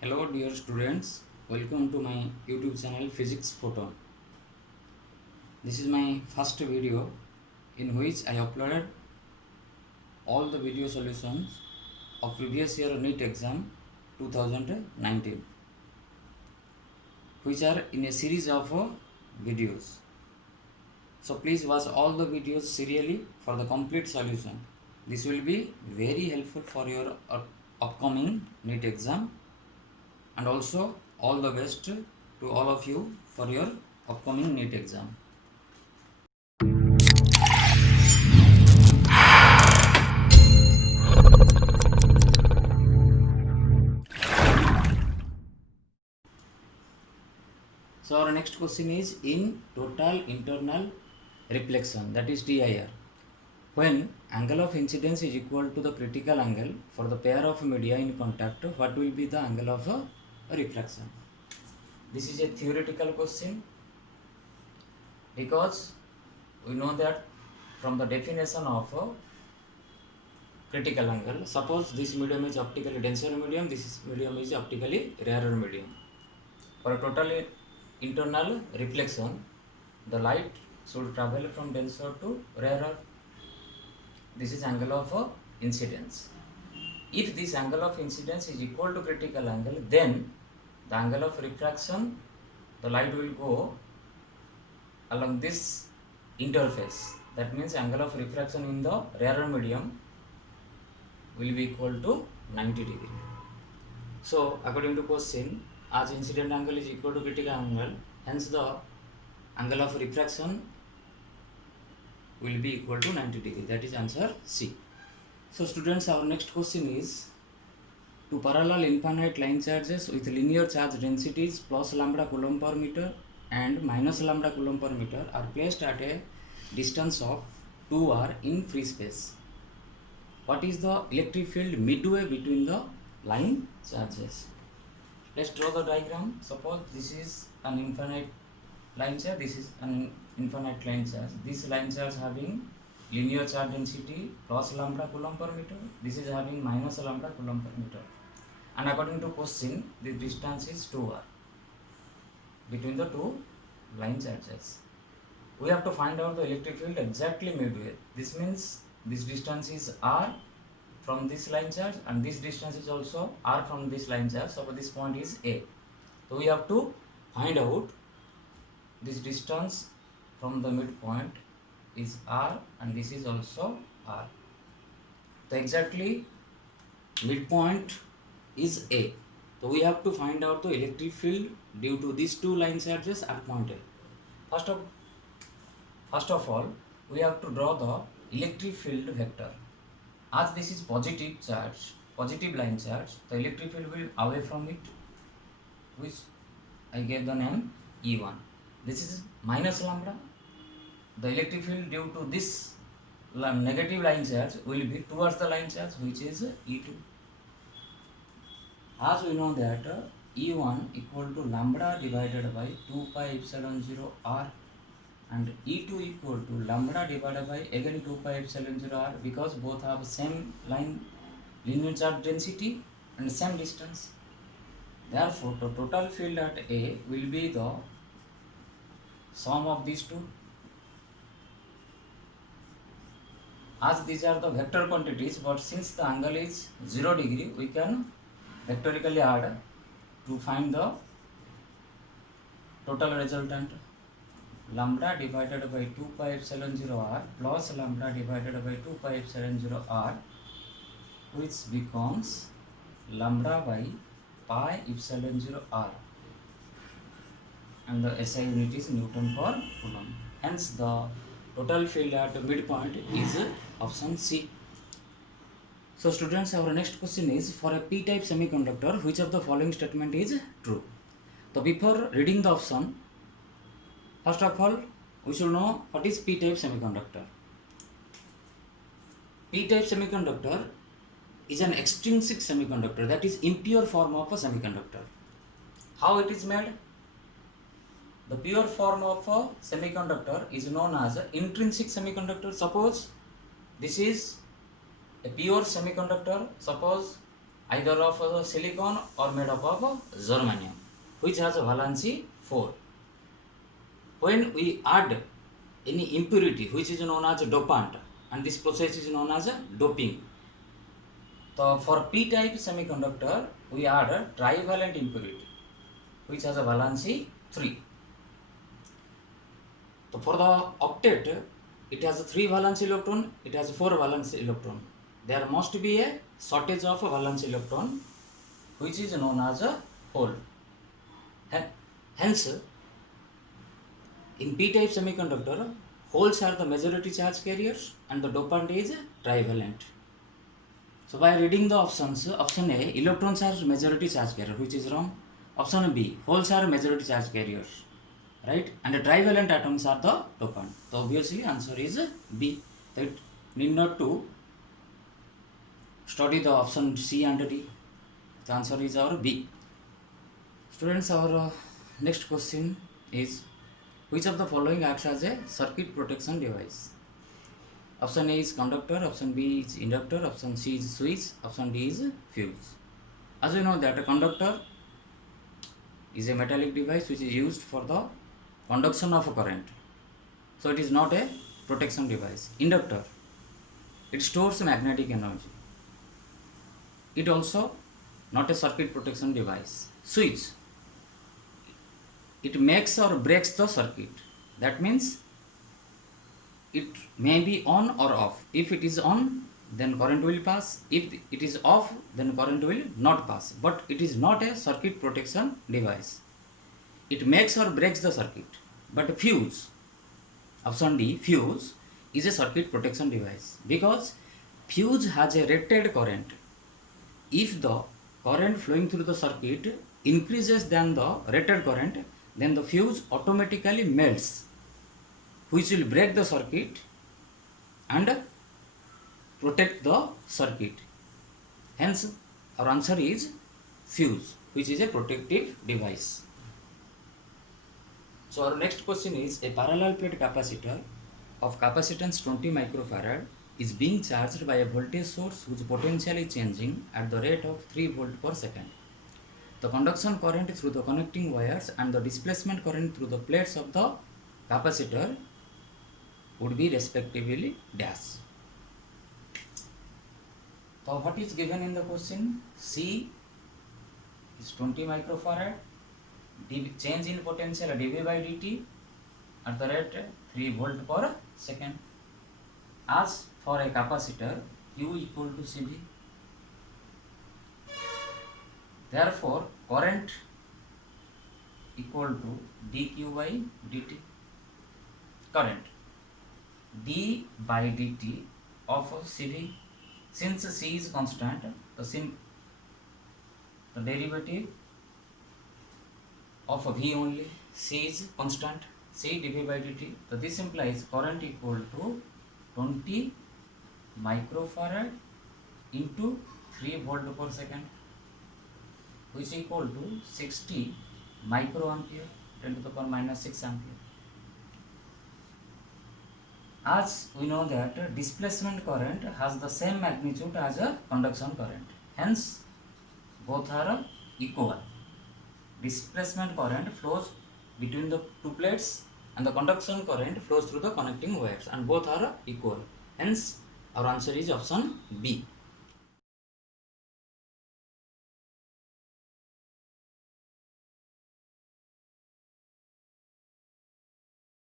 Hello dear students, welcome to my YouTube channel Physics Photon. This is my first video in which I uploaded all the video solutions of previous year NEET exam 2019, which are in a series of videos. So please watch all the videos serially for the complete solution. This will be very helpful for your upcoming NEET exam, and also all the best to all of you for your upcoming NEET exam. So our next question is in total internal reflection, that is TIR. When angle of incidence is equal to the critical angle for the pair of media in contact, what will be the angle of refraction? This is a theoretical question because we know that from the definition of critical angle, suppose this medium is optically denser medium, this medium is optically rarer medium. For a total internal reflection, the light should travel from denser to rarer. This is angle of incidence. If this angle of incidence is equal to critical angle, then the angle of refraction, the light will go along this interface. That means angle of refraction in the rarer medium will be equal to 90 degree. So according to question, as incident angle is equal to critical angle, hence the angle of refraction will be equal to 90 degree. That is answer C. So students, our next question is, two parallel infinite line charges with linear charge densities plus lambda coulomb per meter and minus lambda coulomb per meter are placed at a distance of 2r in free space. What is the electric field midway between the line charges? Let's draw the diagram. Suppose this is an infinite line charge, this is an infinite line charge. This line charge having linear charge density plus lambda coulomb per meter, this is having minus lambda coulomb per meter, and according to question, the distance is 2r between the two line charges. We have to find out the electric field exactly midway. This means this distance is r from this line charge, and this distance is also r from this line charge. So this point is A. So we have to find out this distance from the midpoint is r, and this is also r. So exactly midpoint is A. So we have to find out the electric field due to these two line charges at point A. First of all, we have to draw the electric field vector. As this is positive charge, positive line charge, the electric field will away from it, which I gave the name E1. This is minus lambda. The electric field due to this negative line charge will be towards the line charge, which is E2. As we know that E1 equal to lambda divided by 2 pi epsilon 0 r, and E2 equal to lambda divided by again 2 pi epsilon 0 r, because both have same line linear charge density and same distance. Therefore, the total field at A will be the sum of these two. As these are the vector quantities, but since the angle is 0 degree, we can vectorically add to find the total resultant. Lambda divided by 2 pi epsilon 0 r plus lambda divided by 2 pi epsilon 0 r, which becomes lambda by pi epsilon 0 r, and the SI unit is Newton per coulomb. Hence the total field at midpoint is option C. So students, our next question is, for a p-type semiconductor, which of the following statement is true? So before reading the option, first of all, we should know what is p-type semiconductor. P-type semiconductor is an extrinsic semiconductor, that is impure form of a semiconductor. How it is made? The pure form of a semiconductor is known as intrinsic semiconductor. Suppose this is a pure semiconductor. Suppose either of silicon or made up of germanium, which has a valency 4. When we add any impurity which is known as dopant, and this process is known as doping. So for p-type semiconductor, we add a trivalent impurity which has a valency 3. So for the octet, it has 3 valence electron, it has 4 valence electron. There must be a shortage of a valence electron which is known as a hole. Hence, in p-type semiconductor, holes are the majority charge carriers and the dopant is trivalent. So by reading the options, option A, electrons are majority charge carrier, which is wrong. Option B, holes are majority charge carriers, right? And the trivalent atoms are the dopant. So obviously answer is B. That need not to study the option C and D. The answer is our B. Students, our next question is, which of the following acts as a circuit protection device? Option A is conductor, option B is inductor, option C is switch, option D is fuse. As we know that a conductor is a metallic device which is used for the conduction of a current. So it is not a protection device. Inductor, it stores magnetic energy. It also not a circuit protection device. Switch, it makes or breaks the circuit. That means it may be on or off. If it is on, then current will pass. If it is off, then current will not pass. But it is not a circuit protection device. It makes or breaks the circuit. But fuse, option D, fuse is a circuit protection device because fuse has a rated current. If the current flowing through the circuit increases than the rated current, then the fuse automatically melts, which will break the circuit and protect the circuit. Hence, our answer is fuse, which is a protective device. So, our next question is, a parallel plate capacitor of capacitance 20 microfarad is being charged by a voltage source whose potential is changing at the rate of 3 volt per second. The conduction current through the connecting wires and the displacement current through the plates of the capacitor would be respectively dash. So what is given in the question? C is 20 microfarad, change in potential dV by dt at the rate 3 volt per second. As for a capacitor, Q equal to CV. Therefore, current equal to dq by dt. Current d by dt of CV. Since C is constant, the derivative of V only. C is constant. C dV by dt. So this implies current equal to 20 microfarad into 3 volt per second, which is equal to 60 microampere, 10 to the power minus 6 ampere. As we know that displacement current has the same magnitude as a conduction current, hence both are equal. Displacement current flows between the two plates and the conduction current flows through the connecting wires, and both are equal. Hence our answer is option B.